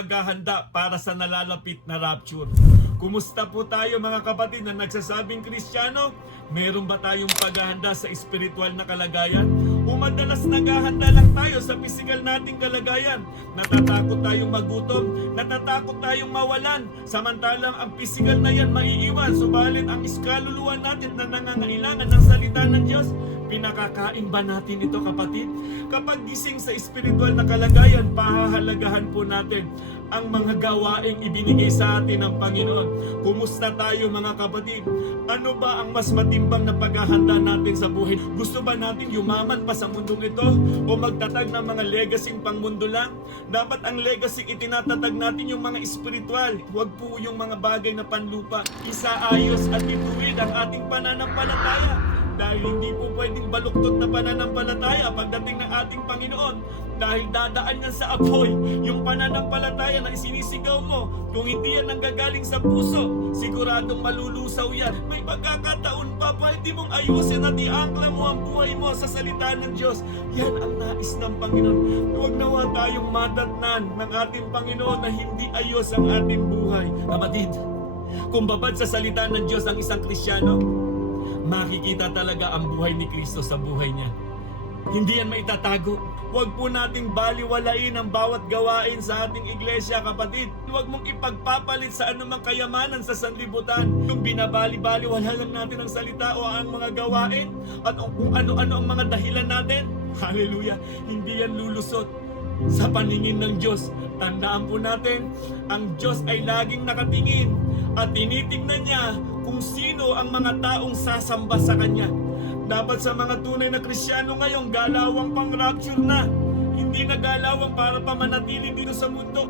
paghahanda para sa nalalapit na rapture. Kumusta po tayo mga kapatid na nagsasabing Kristiyano? Meron ba tayong paghahanda sa espiritual na kalagayan? O madalas naghahanda lang tayo sa pisikal nating kalagayan? Natatakot tayong magutom, natatakot tayong mawalan, samantalang ang pisikal na yan maiiwan, subalit ang iskaluluwa natin na nangangailangan ng salita ng Diyos, pinakakain ba natin ito kapatid? Kapag gising sa espiritual na kalagayan, pahahalagahan po natin ang mga gawaing ibinigay sa atin ng Panginoon. Kumusta tayo mga kapatid? Ano ba ang mas matimbang na paghahanda natin sa buhay? Gusto ba natin yumaman pa sa mundong ito? O magtatag ng mga legacy pang mundo lang? Dapat ang legacy itinatatag natin yung mga espiritual. Huwag po yung mga bagay na panlupa. Isaayos at ituwid ang ating pananampalataya dahil hindi po pwedeng baluktot na pananampalataya pagdating ng ating Panginoon. Dahil dadaan yan sa apoy yung pananampalataya na isinisigaw mo. Kung hindi yan nanggagaling sa puso siguradong malulusaw yan. May pagkakataon pa pwede mong ayusin at iangkla mo ang buhay mo sa salita ng Diyos. Yan ang nais ng Panginoon. Huwag nawa tayong madatnan ng ating Panginoon na hindi ayos ang ating buhay. Kapatid kung babad sa salita ng Diyos ang isang Krisyano makikita talaga ang buhay ni Kristo sa buhay niya. Hindi yan maitatago. Huwag po nating baliwalain ang bawat gawain sa ating iglesia, kapatid. Huwag mong ipagpapalit sa anumang kayamanan sa sanlibutan. Kung binabali-bali, wala lang natin ang salita o ang mga gawain at kung ano-ano ang mga dahilan natin. Hallelujah! Hindi yan lulusot sa paningin ng Diyos. Tandaan po natin, ang Diyos ay laging nakatingin at tinitingnan niya ang mga taong sasamba sa Kanya. Dapat sa mga tunay na Kristiyano ngayon, galawang pang rapture na. Hindi na galawang para pamanatili dito sa mundo.